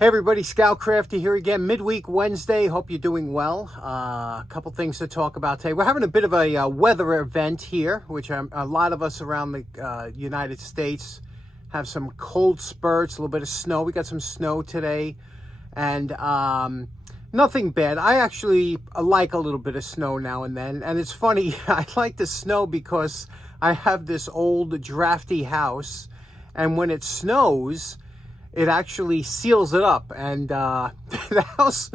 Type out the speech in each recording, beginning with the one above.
Hey everybody, Scout Crafty here again, midweek Wednesday. Hope you're doing well. A couple things to talk about today. We're having a bit of a weather event here, which a lot of us around the United States have some cold spurts, a little bit of snow. We got some snow today, and nothing bad. I actually like a little bit of snow now and then, and it's funny, I like the snow because I have this old drafty house, and when it snows, it actually seals it up, and the house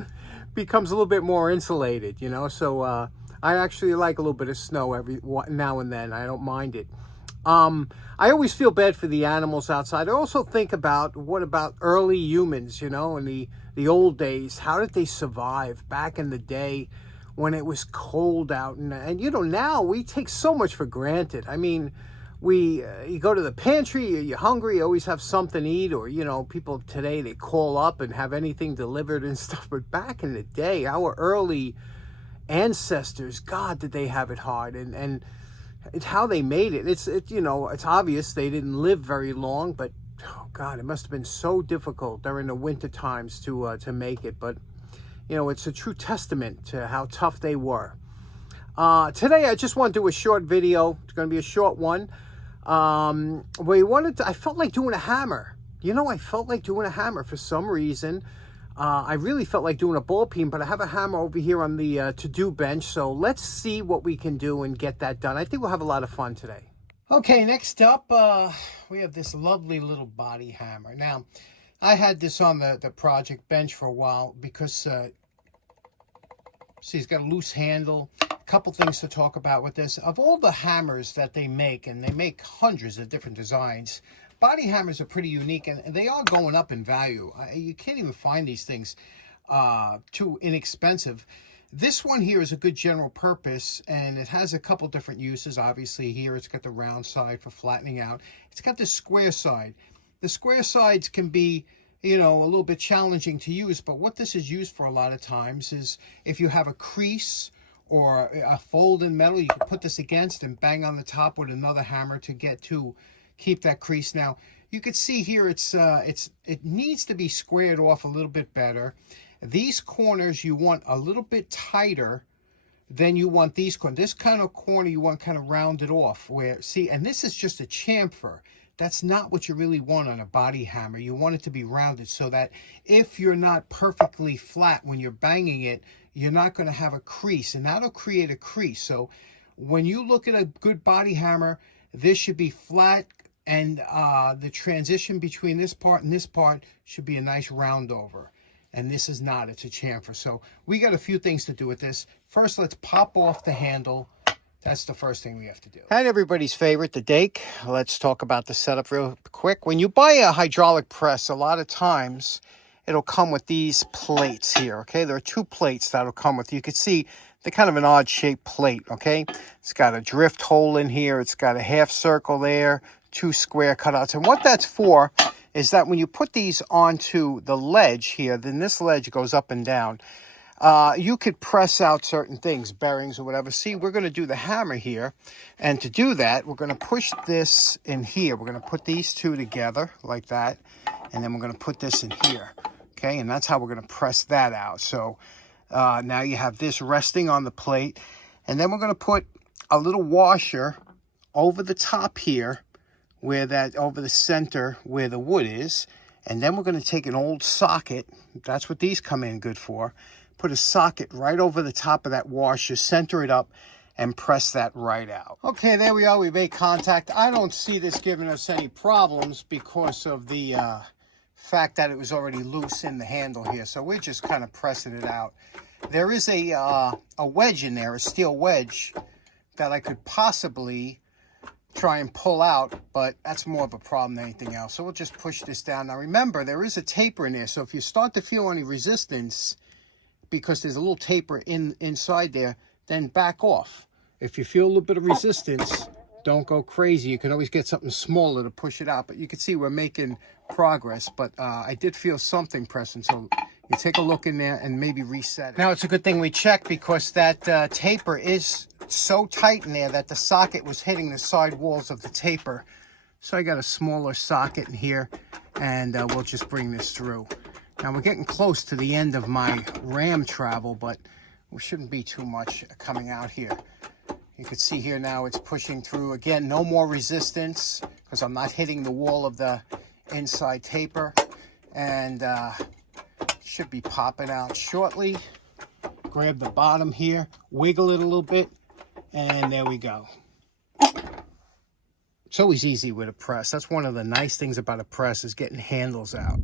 becomes a little bit more insulated, you know. So I actually like a little bit of snow every now and then. I don't mind it. I always feel bad for the animals outside. I also think about, what about early humans, you know, in the old days? How did they survive back in the day when it was cold out? And you know, now we take so much for granted. I mean, you go to the pantry, you're hungry, you always have something to eat, or, you know, people today, they call up and have anything delivered and stuff. But back in the day, our early ancestors, God, did they have it hard, and it's how they made it. It's you know, it's obvious they didn't live very long, but oh God, it must have been so difficult during the winter times to make it. But you know, it's a true testament to how tough they were. Today, I just want to do a short video. It's going to be a short one. I felt like doing a hammer. You know, I felt like doing a hammer for some reason. I really felt like doing a ball peen, but I have a hammer over here on the to-do bench. So let's see what we can do and get that done. I think we'll have a lot of fun today. Okay, next up, we have this lovely little body hammer. Now, I had this on the project bench for a while because, see, it's got a loose handle. Couple things to talk about with this. Of all the hammers that they make, and they make hundreds of different designs, body hammers are pretty unique, and they are going up in value. You can't even find these things too inexpensive. This one here is a good general purpose, and it has a couple different uses. Obviously here it's got the round side for flattening out. It's got the square side. The square sides can be, you know, a little bit challenging to use, but what this is used for a lot of times is if you have a crease or a fold in metal, you can put this against and bang on the top with another hammer to keep that crease. Now you can see here it needs to be squared off a little bit better. These corners you want a little bit tighter than you want these corners. This kind of corner you want kind of rounded off, where, see, and this is just a chamfer. That's not what you really want on a body hammer. You want it to be rounded so that if you're not perfectly flat when you're banging it, you're not going to have a crease, and that'll create a crease. So when you look at a good body hammer, this should be flat, and the transition between this part and this part should be a nice round over. And this is not, it's a chamfer. So we got a few things to do with this. First, let's pop off the handle. That's the first thing we have to do. And everybody's favorite, the dake. Let's talk about the setup real quick. When you buy a hydraulic press, a lot of times it'll come with these plates here, okay? There are two plates that'll come with. You can see they're kind of an odd shaped plate, okay? It's got a drift hole in here. It's got a half circle there, two square cutouts. And what that's for is that when you put these onto the ledge here, then this ledge goes up and down. You could press out certain things, bearings or whatever. See, we're going to do the hammer here. And to do that, we're going to push this in here. We're going to put these two together like that. And then we're going to put this in here. Okay, and that's how we're going to press that out. So now you have this resting on the plate. And then we're going to put a little washer over the top here, over the center where the wood is. And then we're going to take an old socket. That's what these come in good for. Put a socket right over the top of that washer, center it up, and press that right out. Okay, there we are. We made contact. I don't see this giving us any problems because of the fact that it was already loose in the handle here. So we're just kind of pressing it out. There is a wedge in there, a steel wedge, that I could possibly try and pull out, but that's more of a problem than anything else. So we'll just push this down. Now remember, there is a taper in there, so if you start to feel any resistance, because there's a little taper inside there, then back off. If you feel a little bit of resistance, don't go crazy. You can always get something smaller to push it out, but you can see we're making progress. But I did feel something pressing, so you take a look in there and maybe reset it. Now it's a good thing we checked, because that taper is so tight in there that the socket was hitting the side walls of the taper. So I got a smaller socket in here, and we'll just bring this through. Now we're getting close to the end of my ram travel, but we shouldn't be too much coming out here. You can see here now it's pushing through. Again, no more resistance because I'm not hitting the wall of the inside taper. And should be popping out shortly. Grab the bottom here, wiggle it a little bit, and there we go. It's always easy with a press. That's one of the nice things about a press is getting handles out.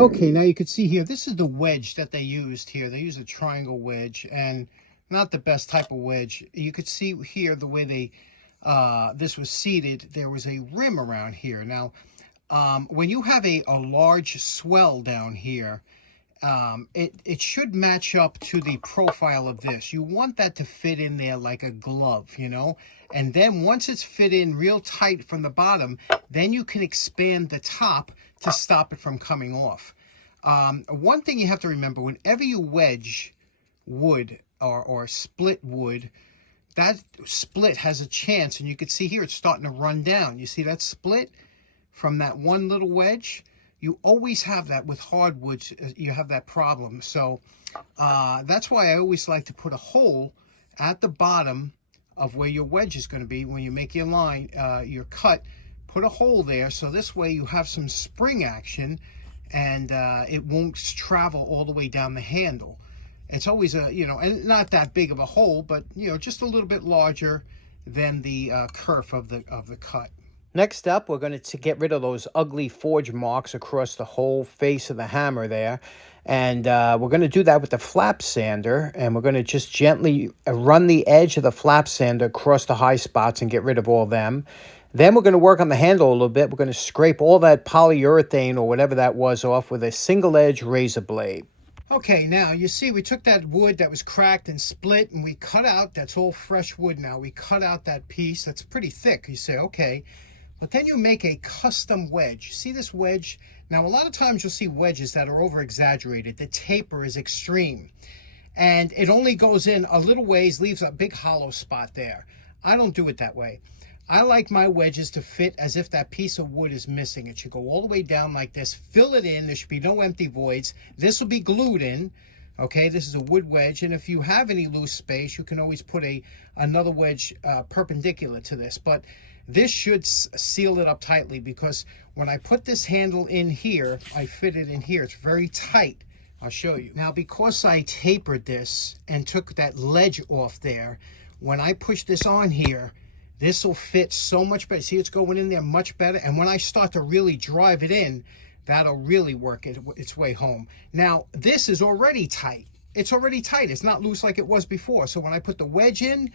Okay, now you can see here, this is the wedge that they used here. They used a triangle wedge, and not the best type of wedge. You could see here the way they this was seated, there was a rim around here. Now, when you have a large swell down here, it should match up to the profile of this. You want that to fit in there like a glove, you know? And then once it's fit in real tight from the bottom, then you can expand the top to stop it from coming off. One thing you have to remember, whenever you wedge wood or split wood, that split has a chance, and you can see here it's starting to run down. You see that split from that one little wedge? You always have that with hardwoods. You have that problem. So that's why I always like to put a hole at the bottom of where your wedge is going to be when you make your line, your cut. Put a hole there, so this way you have some spring action, and it won't travel all the way down the handle. It's always a, you know, and not that big of a hole, but you know, just a little bit larger than the kerf of the cut. Next up, we're going to get rid of those ugly forge marks across the whole face of the hammer there. And we're going to do that with the flap sander. And we're going to just gently run the edge of the flap sander across the high spots and get rid of all them. Then we're going to work on the handle a little bit. We're going to scrape all that polyurethane or whatever that was off with a single edge razor blade. Okay, now you see we took that wood that was cracked and split and we cut out, that's all fresh wood now. We cut out that piece that's pretty thick. You say, okay. But then you make a custom wedge. See this wedge? Now, a lot of times you'll see wedges that are over-exaggerated. The taper is extreme. And it only goes in a little ways, leaves a big hollow spot there. I don't do it that way. I like my wedges to fit as if that piece of wood is missing. It should go all the way down like this. Fill it in. There should be no empty voids. This will be glued in. Okay, this is a wood wedge. And if you have any loose space, you can always put another wedge perpendicular to this. But this should seal it up tightly, because when I put this handle in here, I fit it in here. It's very tight. I'll show you. Now, because I tapered this and took that ledge off there, when I push this on here, this will fit so much better. See, it's going in there much better. And when I start to really drive it in, that'll really work its way home. Now, this is already tight. It's already tight. It's not loose like it was before. So when I put the wedge in,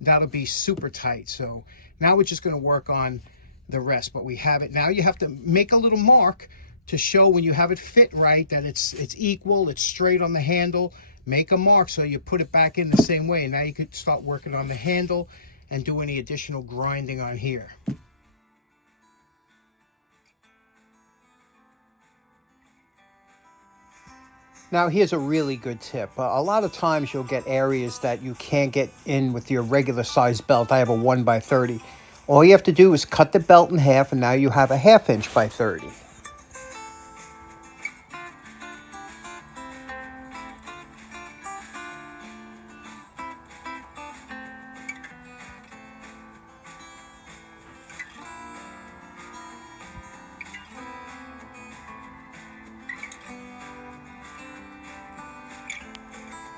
that'll be super tight. So now we're just going to work on the rest, but we have it. Now you have to make a little mark to show when you have it fit right, that it's equal, it's straight on the handle. Make a mark so you put it back in the same way. And now you could start working on the handle and do any additional grinding on here. Now, here's a really good tip. A lot of times you'll get areas that you can't get in with your regular size belt. I have a 1x30. All you have to do is cut the belt in half, and now you have a 1/2 inch by 30.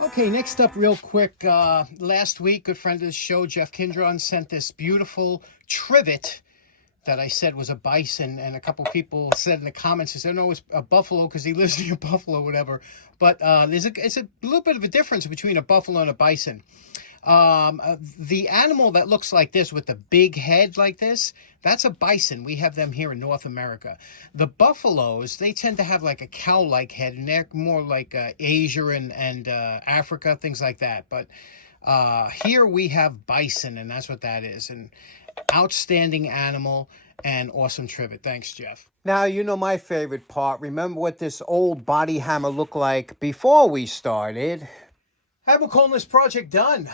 Okay, next up real quick, last week, good friend of the show, Jeff Kindron, sent this beautiful trivet that I said was a bison, and a couple people said in the comments, they said, no, it's a buffalo because he lives near Buffalo, whatever. But it's a little bit of a difference between a buffalo and a bison. The animal that looks like this with the big head like this, that's a bison. We have them here in North America. The buffaloes, they tend to have like a cow-like head, and they're more like Asia and Africa, things like that. But here we have bison, and that's what that is. An outstanding animal and awesome trivet. Thanks, Jeff. Now, you know my favorite part. Remember what this old body hammer looked like before we started? We're calling this project done.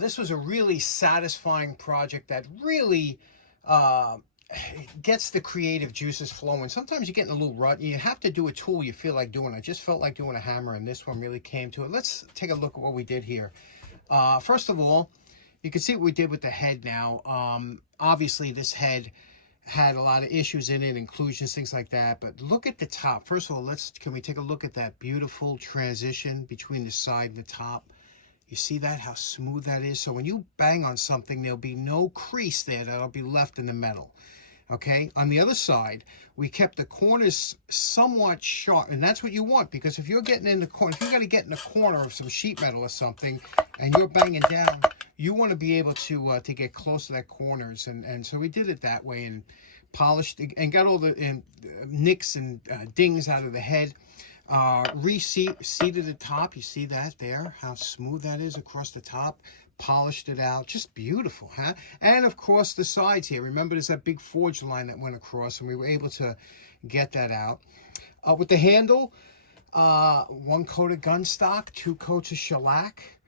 This was a really satisfying project that really gets the creative juices flowing. Sometimes you get in a little rut. You have to do a tool you feel like doing. I just felt like doing a hammer, and this one really came to it. Let's take a look at what we did here. First of all, you can see what we did with the head now. Obviously, this head had a lot of issues in it, inclusions, things like that. But look at the top. First of all, can we take a look at that beautiful transition between the side and the top? You see that, how smooth that is? So when you bang on something, there'll be no crease there that'll be left in the metal. Okay, on the other side, we kept the corners somewhat sharp, and that's what you want, because if you're getting in the corner, if you got to get in the corner of some sheet metal or something, and you're banging down, you want to be able to get close to that corners, and so we did it that way, and polished and got all the nicks and dings out of the head. Seated the top, you see that there, how smooth that is across the top. Polished it out, just beautiful, huh? And of course the sides here, remember there's that big forge line that went across, and we were able to get that out. With the handle, 1 coat of gun stock, 2 coats of shellac.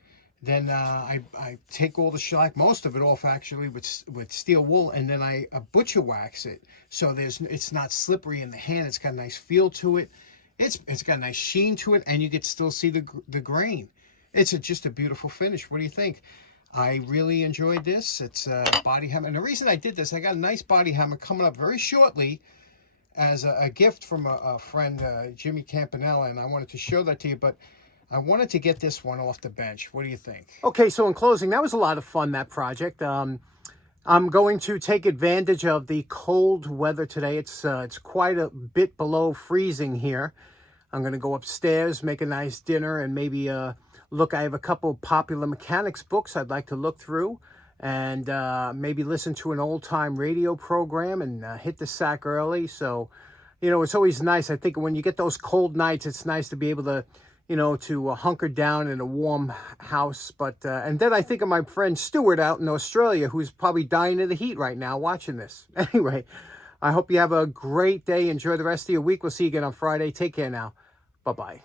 Then I take all the shellac, most of it off actually, with steel wool, and then I butcher wax it, so it's not slippery in the hand. It's got a nice feel to it. It's got a nice sheen to it, and you can still see the grain. It's just a beautiful finish. What do you think? I really enjoyed this. It's a body hammer. And the reason I did this, I got a nice body hammer coming up very shortly as a gift from a friend, Jimmy Campanella, and I wanted to show that to you, but I wanted to get this one off the bench. What do you think? Okay, so in closing, that was a lot of fun, that project. I'm going to take advantage of the cold weather today. It's quite a bit below freezing here. I'm going to go upstairs, make a nice dinner, and maybe look. I have a couple of popular mechanics books I'd like to look through, and maybe listen to an old-time radio program and hit the sack early. So, you know, it's always nice. I think when you get those cold nights, it's nice to be able to, you know, to hunker down in a warm house. But and then I think of my friend Stuart out in Australia, who's probably dying of the heat right now watching this. Anyway, I hope you have a great day. Enjoy the rest of your week. We'll see you again on Friday. Take care now. Bye-bye.